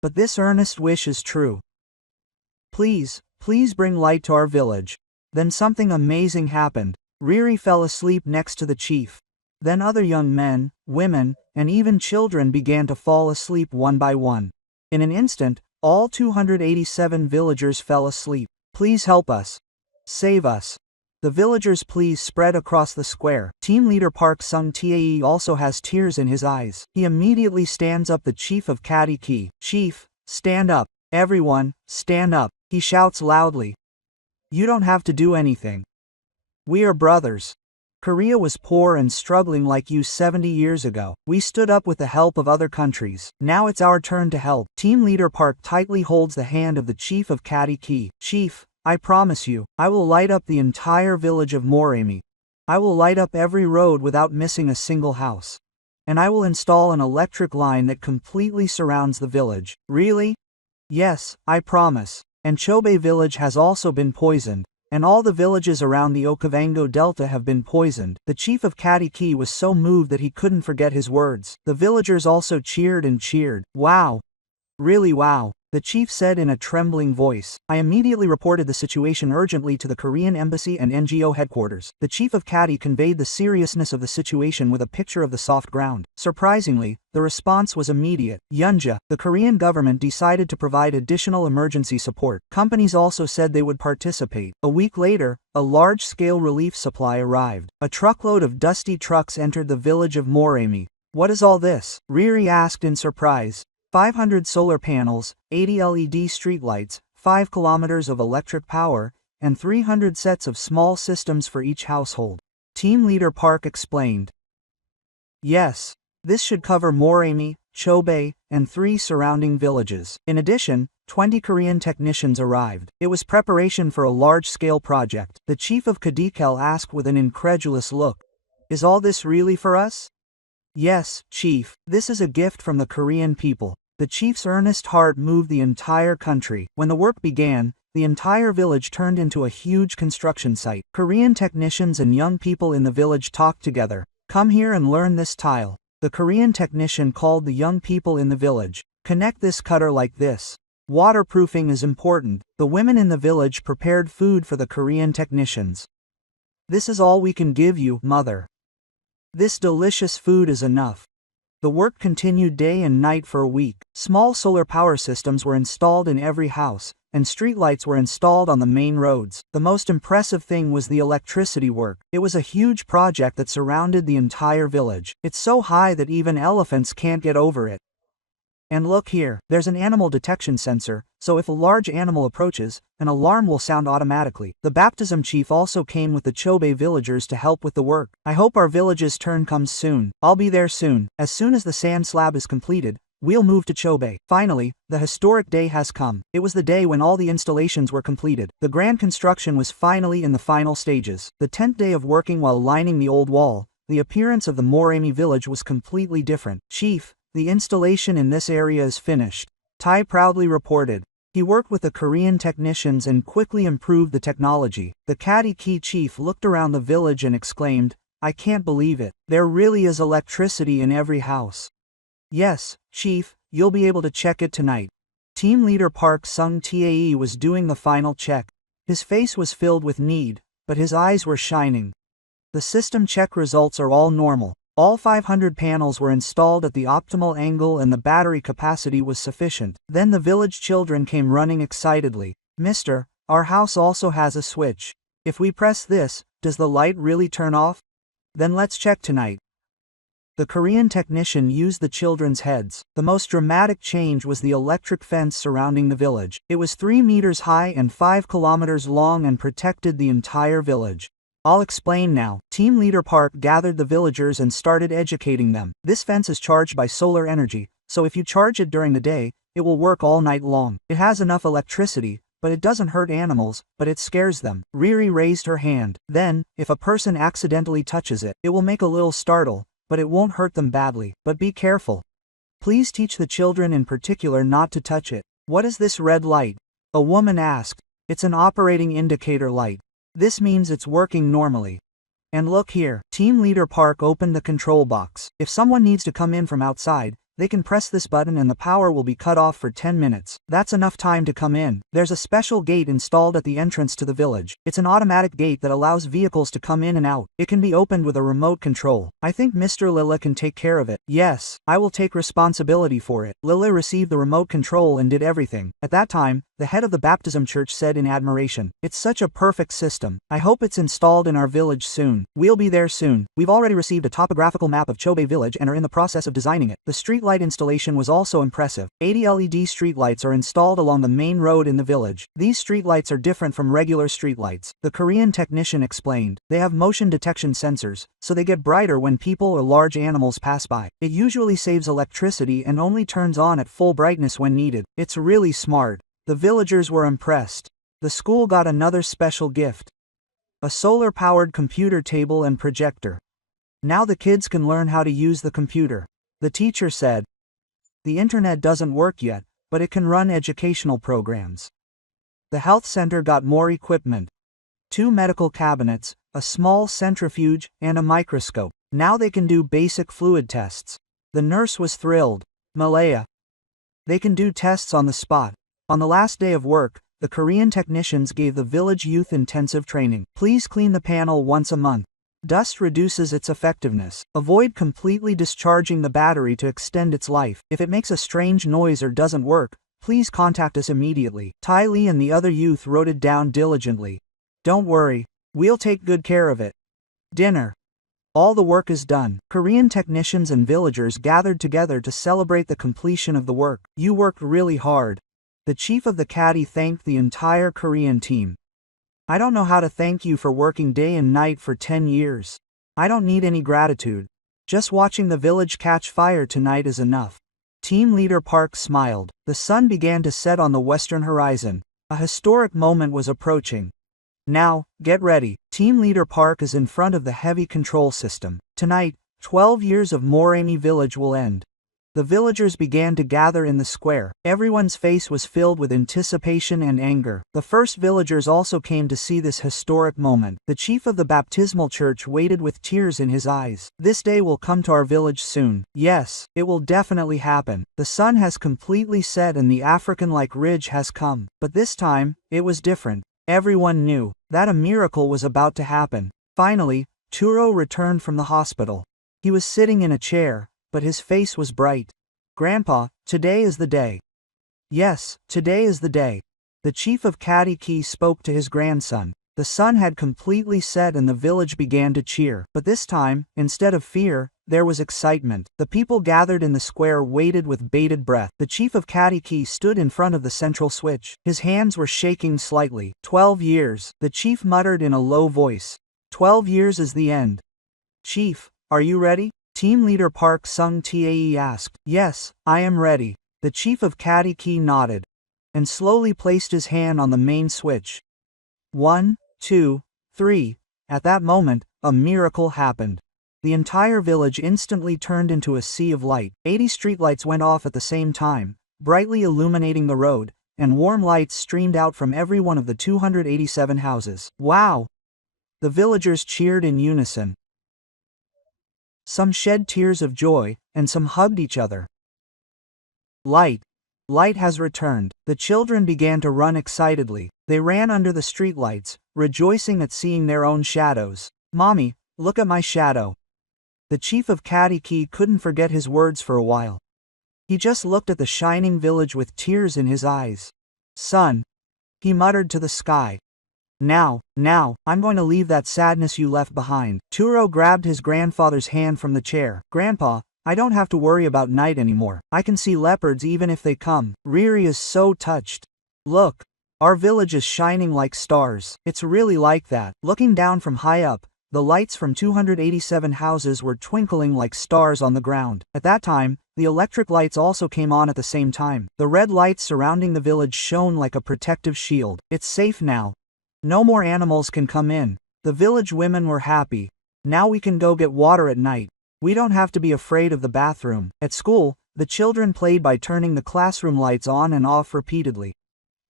But this earnest wish is true. Please, please bring light to our village." Then something amazing happened. Riri fell asleep next to the chief. Then other young men, women, and even children began to fall asleep one by one. In an instant, all 287 villagers fell asleep. "Please help us. Save us." The villagers' pleas spread across the square. Team leader Park Sung Tae also has tears in his eyes. He immediately stands up the chief of Kadiki. "Chief, stand up. Everyone, stand up." He shouts loudly. "You don't have to do anything. We are brothers. Korea was poor and struggling like you 70 years ago. We stood up with the help of other countries. Now it's our turn to help." Team leader Park tightly holds the hand of the chief of Kadiki. "Chief, I promise you, I will light up the entire village of Moremi. I will light up every road without missing a single house. And I will install an electric line that completely surrounds the village." "Really?" "Yes, I promise. And Chobe village has also been poisoned. and all the villages around the Okavango Delta have been poisoned. The chief of Katiki was so moved that he couldn't forget his words. The villagers also cheered and cheered. Wow! Really wow! The chief said in a trembling voice. I immediately reported the situation urgently to the Korean embassy and NGO headquarters. The chief of Kati conveyed the seriousness of the situation with a picture of the soft ground. Surprisingly, the response was immediate. Yunja, the Korean government decided to provide additional emergency support. Companies also said they would participate. A week later, a large-scale relief supply arrived. A truckload of dusty trucks entered the village of Moremi. What is all this? Riri asked in surprise. 500 solar panels, 80 LED streetlights, 5 kilometers of electric power, and 300 sets of small systems for each household. Team leader Park explained. Yes, this should cover Moremi, Chobe, and 3 surrounding villages. In addition, 20 Korean technicians arrived. It was preparation for a large-scale project. The chief of Kadikel asked with an incredulous look. Is all this really for us? Yes, chief, this is a gift from the Korean people. The chief's earnest heart moved the entire country. When the work began, the entire village turned into a huge construction site. Korean technicians and young people in the village talked together. Come here and learn this tile. The Korean technician called the young people in the village. Connect this cutter like this. Waterproofing is important. The women in the village prepared food for the Korean technicians. This is all we can give you, mother. This delicious food is enough. The work continued day and night for a week. Small solar power systems were installed in every house, and streetlights were installed on the main roads. The most impressive thing was the electricity work. It was a huge project that surrounded the entire village. It's so high that even elephants can't get over it. And look here, there's an animal detection sensor, so if a large animal approaches, an alarm will sound automatically. The baptism chief also came with the Chobe villagers to help with the work. I hope our village's turn comes soon. I'll be there soon. As soon as the sand slab is completed, we'll move to Chobe. Finally, the historic day has come. It was the day when all the installations were completed. The grand construction was finally in the final stages. The 10th day of working while lining the old wall, the appearance of the Moremi village was completely different. Chief, the installation in this area is finished, Tai proudly reported. He worked with the Korean technicians and quickly improved the technology. The Kati chief looked around the village and exclaimed, I can't believe it. There really is electricity in every house. Yes, chief, you'll be able to check it tonight. Team leader Park Sung-tae was doing the final check. His face was filled with need, but his eyes were shining. The system check results are all normal. All 500 panels were installed at the optimal angle and the battery capacity was sufficient. Then the village children came running excitedly. Mister, our house also has a switch. If we press this, does the light really turn off? Then let's check tonight. The Korean technician used the children's heads. The most dramatic change was the electric fence surrounding the village. It was 3 meters high and 5 kilometers long and protected the entire village. I'll explain now. Team leader Park gathered the villagers and started educating them. This fence is charged by solar energy, so if you charge it during the day, it will work all night long. It has enough electricity, but it doesn't hurt animals, but it scares them. Riri raised her hand. Then, if a person accidentally touches it, it will make a little startle, but it won't hurt them badly. But be careful. Please teach the children in particular not to touch it. What is this red light? A woman asked. It's an operating indicator light. This means it's working normally. And look here, Team Leader Park opened the control box. If someone needs to come in from outside, they can press this button and the power will be cut off for 10 minutes. That's enough time to come in. There's a special gate installed at the entrance to the village. It's an automatic gate that allows vehicles to come in and out. It can be opened with a remote control. I think Mr. Lila can take care of it. Yes, I will take responsibility for it. Lila received the remote control and did everything. At that time, the head of the baptism church said in admiration, "It's such a perfect system. I hope it's installed in our village soon. We'll be there soon." We've already received a topographical map of Chobe village and are in the process of designing it. The streetlight installation was also impressive. 80 LED streetlights are installed along the main road in the village. These streetlights are different from regular streetlights. The Korean technician explained. They have motion detection sensors, so they get brighter when people or large animals pass by. It usually saves electricity and only turns on at full brightness when needed. It's really smart. The villagers were impressed. The school got another special gift. A solar-powered computer table and projector. Now the kids can learn how to use the computer. The teacher said, "The internet doesn't work yet, but it can run educational programs." The health center got more equipment. 2 medical cabinets, a small centrifuge, and a microscope. Now they can do basic fluid tests. The nurse was thrilled. Malaya. They can do tests on the spot. On the last day of work, the Korean technicians gave the village youth intensive training. Please clean the panel once a month. Dust reduces its effectiveness. Avoid completely discharging the battery to extend its life. If it makes a strange noise or doesn't work, please contact us immediately. Ty Lee and the other youth wrote it down diligently. Don't worry, we'll take good care of it. Dinner. All the work is done. Korean technicians and villagers gathered together to celebrate the completion of the work. You worked really hard. The chief of the caddy thanked the entire Korean team. I don't know how to thank you for working day and night for 10 years. I don't need any gratitude. Just watching the village catch fire tonight is enough. Team leader Park smiled. The sun began to set on the western horizon. A historic moment was approaching. Now, get ready. Team leader Park is in front of the heavy control system. Tonight, 12 years of Moremi village will end. The villagers began to gather in the square. Everyone's face was filled with anticipation and anger. The first villagers also came to see this historic moment. The chief of the baptismal church waited with tears in his eyes. This day will come to our village soon. Yes, it will definitely happen. The sun has completely set and the African-like ridge has come. But this time, it was different. Everyone knew that a miracle was about to happen. Finally, Turo returned from the hospital. He was sitting in a chair, but his face was bright. Grandpa, today is the day. Yes, today is the day. The chief of Kadiki spoke to his grandson. The sun had completely set and the village began to cheer. But this time, instead of fear, there was excitement. The people gathered in the square waited with bated breath. The chief of Kadiki stood in front of the central switch. His hands were shaking slightly. 12 years, the chief muttered in a low voice. 12 years is the end. Chief, are you ready? Team leader Park Sung-tae asked. Yes, I am ready. The chief of Kadiki nodded, and slowly placed his hand on the main switch. 1, 2, 3. At that moment, a miracle happened. The entire village instantly turned into a sea of light. 80 streetlights went off at the same time, brightly illuminating the road, and warm lights streamed out from every one of the 287 houses. Wow! The villagers cheered in unison. Some shed tears of joy, and some hugged each other. Light. Light has returned. The children began to run excitedly. They ran under the streetlights, rejoicing at seeing their own shadows. Mommy, look at my shadow. The chief of Kadiki couldn't forget his words for a while. He just looked at the shining village with tears in his eyes. Son, he muttered to the sky. Now, I'm going to leave that sadness you left behind. Turo grabbed his grandfather's hand from the chair. Grandpa, I don't have to worry about night anymore. I can see leopards even if they come. Riri is so touched. Look, our village is shining like stars. It's really like that. Looking down from high up, the lights from 287 houses were twinkling like stars on the ground. At that time, the electric lights also came on at the same time. The red lights surrounding the village shone like a protective shield. It's safe now. No more animals can come in. The village women were happy. Now we can go get water at night. We don't have to be afraid of the bathroom. At school, the children played by turning the classroom lights on and off repeatedly.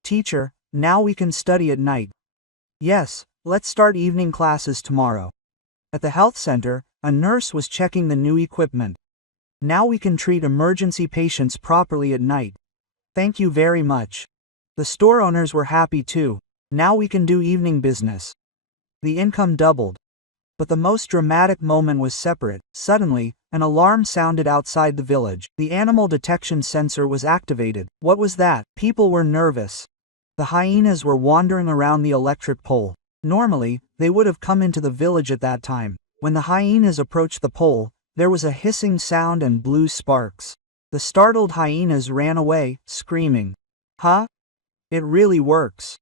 Teacher, now we can study at night. Yes, let's start evening classes tomorrow. At the health center, a nurse was checking the new equipment. Now we can treat emergency patients properly at night. Thank you very much. The store owners were happy too. Now we can do evening business. The income doubled. But the most dramatic moment was separate. Suddenly, an alarm sounded outside the village. The animal detection sensor was activated. What was that? People were nervous. The hyenas were wandering around the electric pole. Normally, they would have come into the village at that time. When the hyenas approached the pole, there was a hissing sound and blue sparks. The startled hyenas ran away, screaming. Huh? It really works.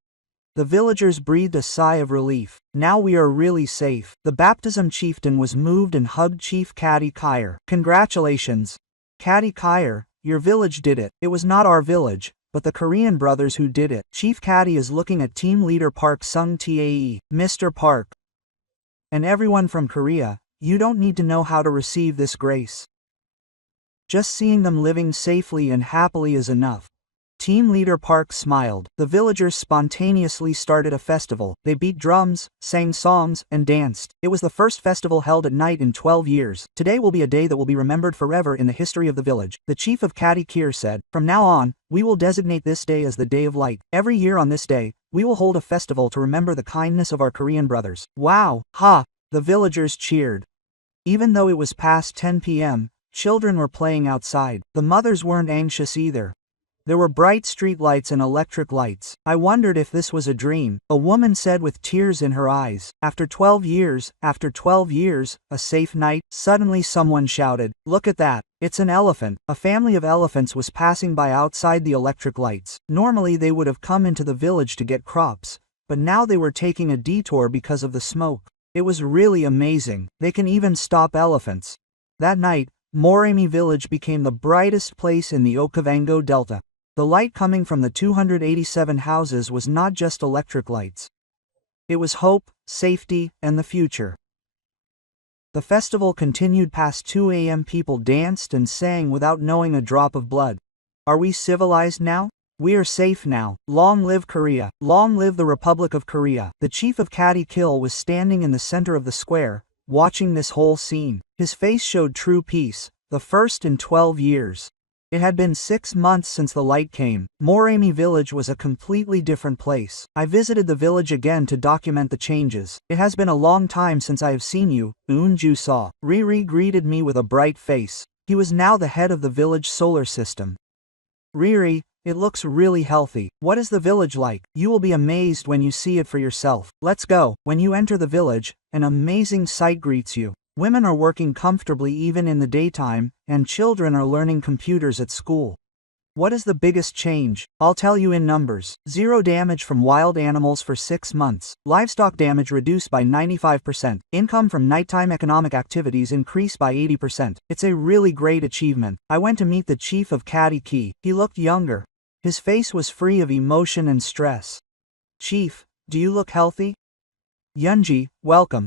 The villagers breathed a sigh of relief. Now we are really safe. The baptism chieftain was moved and hugged Chief Kadi Kyer. Congratulations. Kadi Kyer, your village did it. It was not our village, but the Korean brothers who did it. Chief Kadi is looking at team leader Park Sung-tae. Mr. Park. And everyone from Korea, you don't need to know how to receive this grace. Just seeing them living safely and happily is enough. Team leader Park smiled. The villagers spontaneously started a festival. They beat drums, sang songs, and danced. It was the first festival held at night in 12 years. Today will be a day that will be remembered forever in the history of the village. The chief of Kati Kir said, "From now on, we will designate this day as the Day of Light. Every year on this day, we will hold a festival to remember the kindness of our Korean brothers." Wow! Ha! The villagers cheered. Even though it was past 10 p.m., children were playing outside. The mothers weren't anxious either. There were bright street lights and electric lights. I wondered if this was a dream, a woman said with tears in her eyes. After 12 years, a safe night. Suddenly someone shouted, "Look at that! It's an elephant." A family of elephants was passing by outside the electric lights. Normally they would have come into the village to get crops, but now they were taking a detour because of the smoke. It was really amazing. They can even stop elephants. That night, Moremi village became the brightest place in the Okavango Delta. The light coming from the 287 houses was not just electric lights. It was hope, safety, and the future. The festival continued past 2 a.m. People danced and sang without knowing a drop of blood. Are we civilized now? We are safe now. Long live Korea. Long live the Republic of Korea. The chief of Kati Kil was standing in the center of the square, watching this whole scene. His face showed true peace, the first in 12 years. It had been 6 months since the light came. Moremi village was a completely different place. I visited the village again to document the changes. "It has been a long time since I have seen you," Unju saw. Riri greeted me with a bright face. He was now the head of the village solar system. "Riri, it looks really healthy. What is the village like? You will be amazed when you see it for yourself. Let's go." When you enter the village, an amazing sight greets you. Women are working comfortably even in the daytime, and children are learning computers at school. What is the biggest change? I'll tell you in numbers. 0 damage from wild animals for 6 months. Livestock damage reduced by 95%. Income from nighttime economic activities increased by 80%. It's a really great achievement. I went to meet the chief of Kati Ki. He looked younger. His face was free of emotion and stress. "Chief, do you look healthy?" "Yunji, welcome.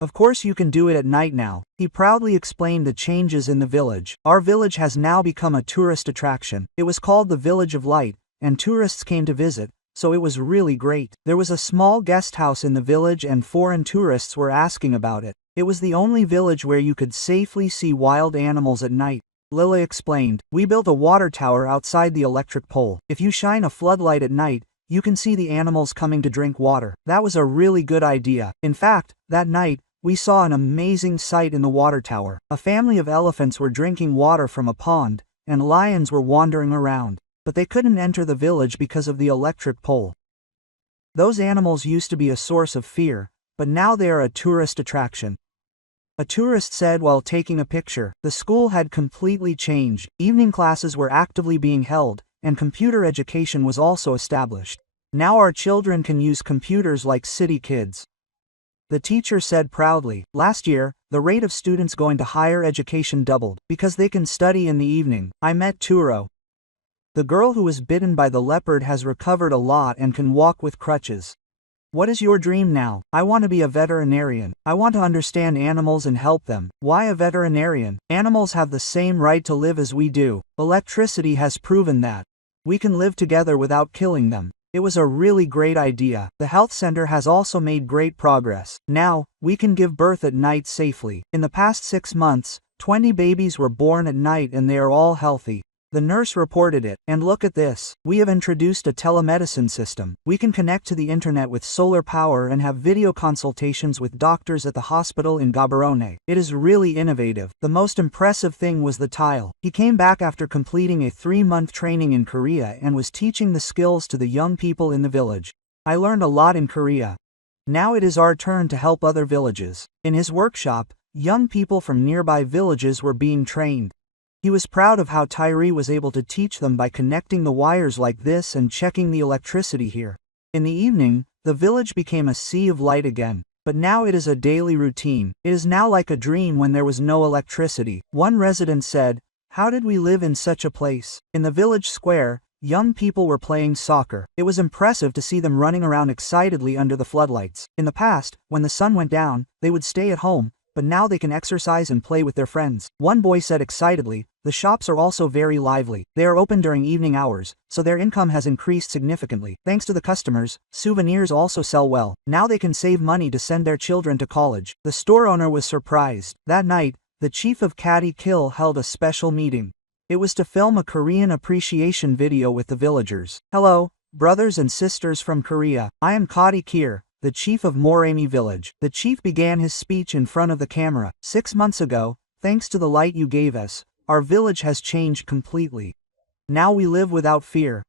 Of course you can do it at night now." He proudly explained the changes in the village. "Our village has now become a tourist attraction. It was called the Village of Light, and tourists came to visit, so it was really great. There was a small guest house in the village and foreign tourists were asking about it. It was the only village where you could safely see wild animals at night." Lila explained, "We built a water tower outside the electric pole. If you shine a floodlight at night, you can see the animals coming to drink water." That was a really good idea. In fact, that night, we saw an amazing sight in the water tower. A family of elephants were drinking water from a pond, and lions were wandering around. But they couldn't enter the village because of the electric pole. Those animals used to be a source of fear, but now they are a tourist attraction. A tourist said while taking a picture, "The school had completely changed. Evening classes were actively being held, and computer education was also established. Now our children can use computers like city kids." The teacher said proudly, "Last year, the rate of students going to higher education doubled, because they can study in the evening." I met Turo. The girl who was bitten by the leopard has recovered a lot and can walk with crutches. "What is your dream now?" "I want to be a veterinarian. I want to understand animals and help them." "Why a veterinarian?" "Animals have the same right to live as we do. Electricity has proven that. We can live together without killing them." It was a really great idea. The health center has also made great progress. Now, we can give birth at night safely. In the past 6 months, 20 babies were born at night and they are all healthy. The nurse reported it. "And look at this. We have introduced a telemedicine system. We can connect to the internet with solar power and have video consultations with doctors at the hospital in Gaborone. It is really innovative." The most impressive thing was the tile. He came back after completing a 3-month training in Korea and was teaching the skills to the young people in the village. "I learned a lot in Korea. Now it is our turn to help other villages." In his workshop, young people from nearby villages were being trained. He was proud of how Tyree was able to teach them by connecting the wires like this and checking the electricity here. In the evening, the village became a sea of light again. But now it is a daily routine. It is now like a dream when there was no electricity. One resident said, "How did we live in such a place?" In the village square, young people were playing soccer. It was impressive to see them running around excitedly under the floodlights. In the past, when the sun went down, they would stay at home, but now they can exercise and play with their friends. One boy said excitedly, "The shops are also very lively. They are open during evening hours, so their income has increased significantly. Thanks to the customers, souvenirs also sell well. Now they can save money to send their children to college." The store owner was surprised. That night, the chief of Kati Kil held a special meeting. It was to film a Korean appreciation video with the villagers. "Hello, brothers and sisters from Korea. I am Kati Kir, the chief of Moremi village." The chief began his speech in front of the camera. "6 months ago, thanks to the light you gave us, our village has changed completely. Now we live without fear.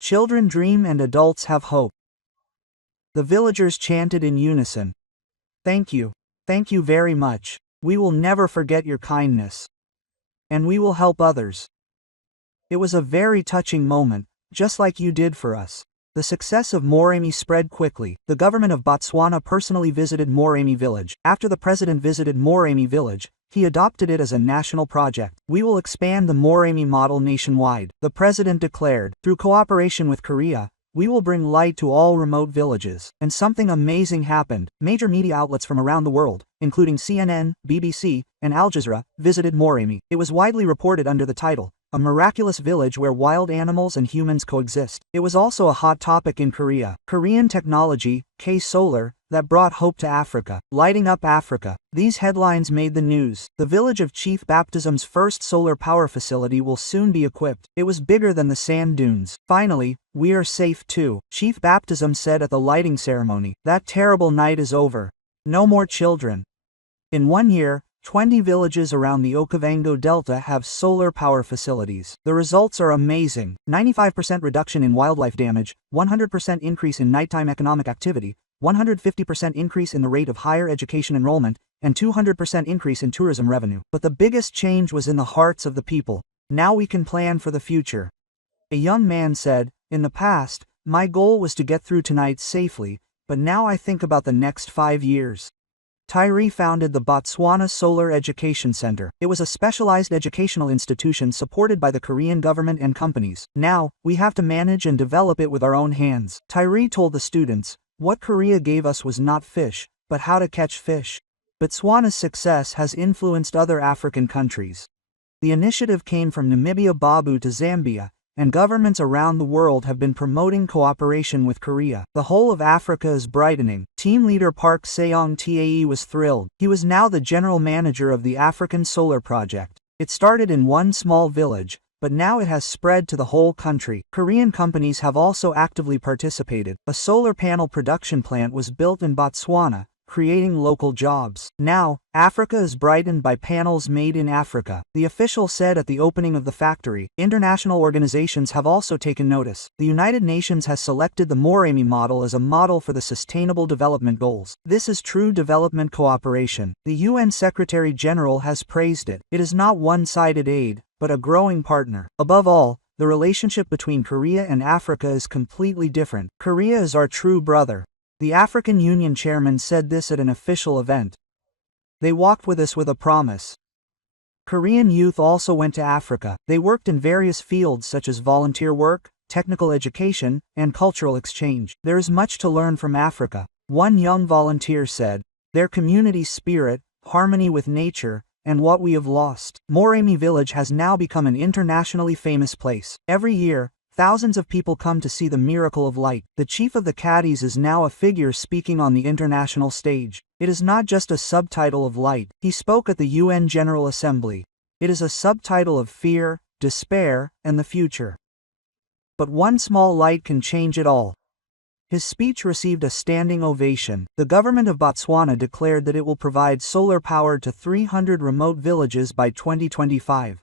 Children dream and adults have hope." The villagers chanted in unison. "Thank you. Thank you very much. We will never forget your kindness. And we will help others. It was a very touching moment, just like you did for us." The success of Moremi spread quickly. The government of Botswana personally visited Moremi village. After the president visited Moremi village, he adopted it as a national project. "We will expand the Moremi model nationwide," the president declared. "Through cooperation with Korea, we will bring light to all remote villages." And something amazing happened. Major media outlets from around the world, including CNN, BBC, and Al Jazeera, visited Moremi. It was widely reported under the title, "A Miraculous Village Where Wild Animals and Humans Coexist." It was also a hot topic in Korea. Korean technology, K-Solar, that brought hope to Africa. Lighting up Africa. These headlines made the news. The village of Chief Baptism's first solar power facility will soon be equipped. It was bigger than the sand dunes. "Finally, we are safe too," Chief Baptism said at the lighting ceremony. "That terrible night is over. No more children." In 1 year, 20 villages around the Okavango Delta have solar power facilities. The results are amazing. 95% reduction in wildlife damage, 100% increase in nighttime economic activity, 150% increase in the rate of higher education enrollment, and 200% increase in tourism revenue. But the biggest change was in the hearts of the people. "Now we can plan for the future." A young man said, "In the past, my goal was to get through tonight safely, but now I think about the next 5 years." Tyree founded the Botswana Solar Education Center. It was a specialized educational institution supported by the Korean government and companies. "Now, we have to manage and develop it with our own hands." Tyree told the students, "What Korea gave us was not fish, but how to catch fish." Botswana's success has influenced other African countries. The initiative came from Namibia Babu to Zambia, and governments around the world have been promoting cooperation with Korea. The whole of Africa is brightening. Team leader Park Seong Tae was thrilled. He was now the general manager of the African Solar Project. It started in one small village, but now it has spread to the whole country. Korean companies have also actively participated. A solar panel production plant was built in Botswana, creating local jobs. Now, Africa is brightened by panels made in Africa, the official said at the opening of the factory. International organizations have also taken notice. The United Nations has selected the Moremi model as a model for the Sustainable Development Goals. This is true development cooperation. The UN Secretary General has praised it. It is not one-sided aid, but a growing partner. Above all, the relationship between Korea and Africa is completely different. "Korea is our true brother." The African Union chairman said this at an official event. "They walked with us with a promise." Korean youth also went to Africa. They worked in various fields such as volunteer work, technical education, and cultural exchange. "There is much to learn from Africa," one young volunteer said. "Their community spirit, harmony with nature, and what we have lost." Moremi village has now become an internationally famous place. Every year, thousands of people come to see the miracle of light. The chief of the Caddies is now a figure speaking on the international stage. It is not just a subtitle of light. He spoke at the UN General Assembly. It is a subtitle of fear, despair, and the future. But one small light can change it all. His speech received a standing ovation. The government of Botswana declared that it will provide solar power to 300 remote villages by 2025.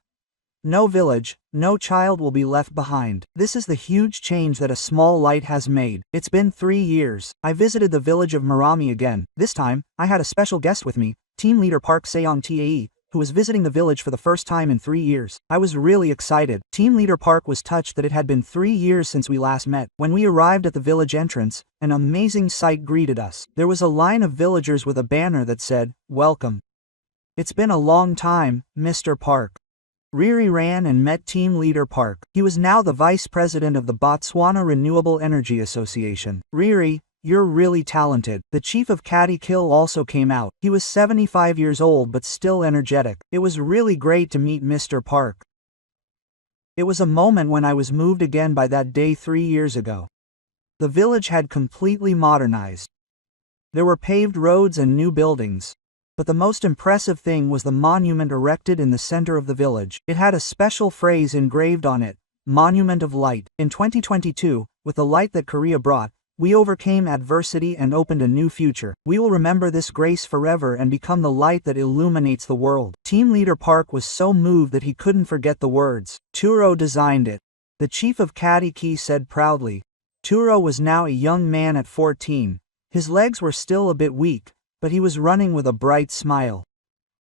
No village, no child will be left behind. This is the huge change that a small light has made. It's been 3 years. I visited the village of Marami again. This time, I had a special guest with me, team leader Park Seong Tae, who was visiting the village for the first time in 3 years. I was really excited. Team leader Park was touched that it had been 3 years since we last met. When we arrived at the village entrance, an amazing sight greeted us. There was a line of villagers with a banner that said, "Welcome. It's been a long time, Mr. Park." Riri ran and met team leader Park. He was now the vice president of the Botswana Renewable Energy Association. "Riri, You're really talented. The chief of Kill also came out. He was 75 years old but still energetic. It was really great to meet Mr. Park. It was a moment when I was moved again by that day 3 years ago. The village had completely modernized. There were paved roads and new buildings. But the most impressive thing was the monument erected in the center of the village. It had a special phrase engraved on it, Monument of Light. In 2022, with the light that Korea brought, we overcame adversity and opened a new future. We will remember this grace forever and become the light that illuminates the world. Team leader Park was so moved that he couldn't forget the words. Turo designed it. The chief of Ki said proudly. Turo was now a young man at 14. His legs were still a bit weak, but he was running with a bright smile.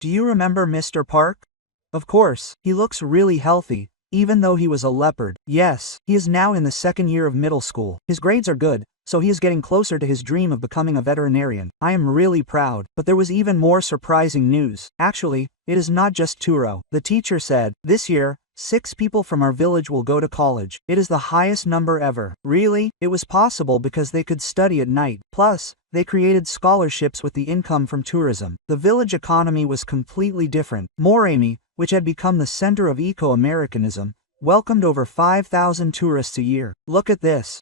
Do you remember Mr. Park? Of course, he looks really healthy, even though he was a leopard. Yes, he is now in the second year of middle school. His grades are good, so he is getting closer to his dream of becoming a veterinarian. I am really proud. But there was even more surprising news. Actually, it is not just Turo. The teacher said, this year, 6 people from our village will go to college. It is the highest number ever. Really? It was possible because they could study at night. Plus, they created scholarships with the income from tourism. The village economy was completely different. Moremi, which had become the center of eco-Americanism, welcomed over 5,000 tourists a year. Look at this.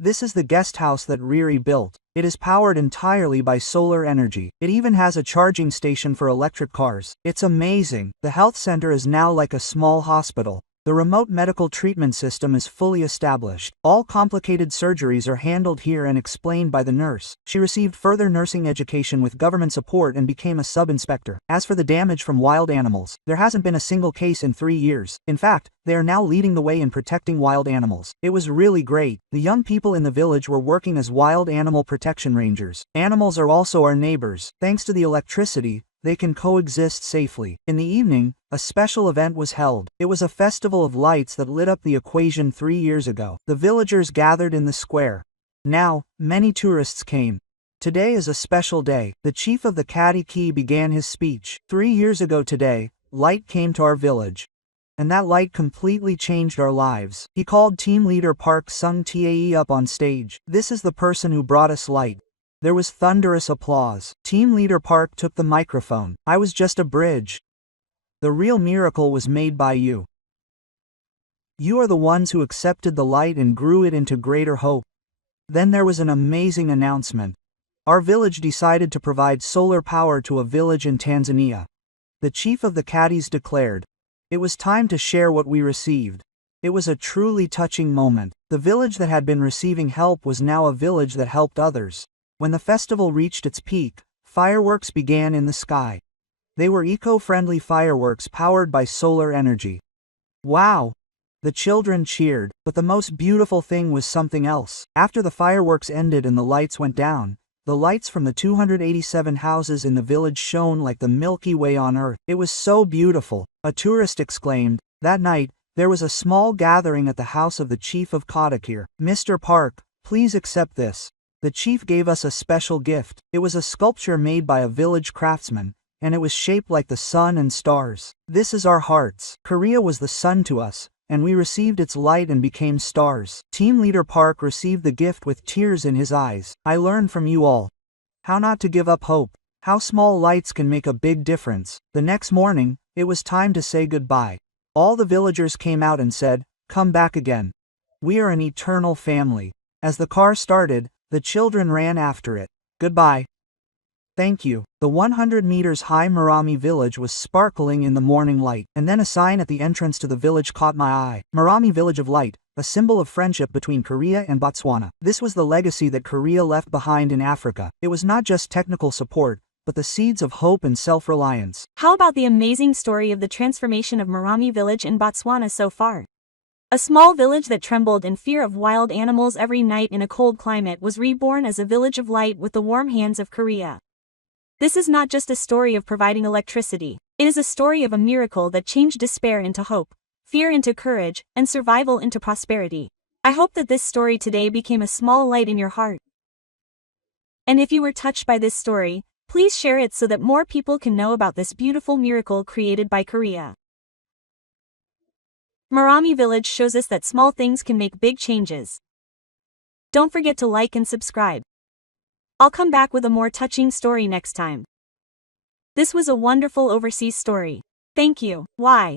This is the guest house that Riri built. It is powered entirely by solar energy. It even has a charging station for electric cars. It's amazing. The health center is now like a small hospital. The remote medical treatment system is fully established. All complicated surgeries are handled here and explained by the nurse. She received further nursing education with government support and became a sub-inspector. As for the damage from wild animals, there hasn't been a single case in 3 years. In fact, they are now leading the way in protecting wild animals. It was really great. The young people in the village were working as wild animal protection rangers. Animals are also our neighbors. Thanks to the electricity, they can coexist safely. In the evening, a special event was held. It was a festival of lights that lit up the equation 3 years ago. The villagers gathered in the square. Now, many tourists came. Today is a special day. The chief of the Ki began his speech. 3 years ago today, light came to our village. And that light completely changed our lives. He called team leader Park Sung-tae up on stage. This is the person who brought us light. There was thunderous applause. Team leader Park took the microphone. I was just a bridge. The real miracle was made by you. You are the ones who accepted the light and grew it into greater hope. Then there was an amazing announcement. Our village decided to provide solar power to a village in Tanzania. The chief of the Caddies declared. It was time to share what we received. It was a truly touching moment. The village that had been receiving help was now a village that helped others. When the festival reached its peak, fireworks began in the sky. They were eco-friendly fireworks powered by solar energy. Wow! The children cheered, but the most beautiful thing was something else. After the fireworks ended and the lights went down, the lights from the 287 houses in the village shone like the Milky Way on Earth. It was so beautiful, a tourist exclaimed. That night, there was a small gathering at the house of the chief of Kodakir. Mr. Park, please accept this. The chief gave us a special gift. It was a sculpture made by a village craftsman, and it was shaped like the sun and stars. This is our hearts. Korea was the sun to us, and we received its light and became stars. Team leader Park received the gift with tears in his eyes. I learned from you all how not to give up hope, how small lights can make a big difference. The next morning, it was time to say goodbye. All the villagers came out and said, "Come back again. We are an eternal family." As the car started, the children ran after it. Goodbye. Thank you. The 100 meters high Marami village was sparkling in the morning light, and then a sign at the entrance to the village caught my eye. Marami Village of Light, a symbol of friendship between Korea and Botswana. This was the legacy that Korea left behind in Africa. It was not just technical support, but the seeds of hope and self-reliance. How about the amazing story of the transformation of Marami Village in Botswana so far? A small village that trembled in fear of wild animals every night in a cold climate was reborn as a village of light with the warm hands of Korea. This is not just a story of providing electricity. It is a story of a miracle that changed despair into hope, fear into courage, and survival into prosperity. I hope that this story today became a small light in your heart. And if you were touched by this story, please share it so that more people can know about this beautiful miracle created by Korea. Marami Village shows us that small things can make big changes. Don't forget to like and subscribe. I'll come back with a more touching story next time. This was a wonderful overseas story. Thank you. Why?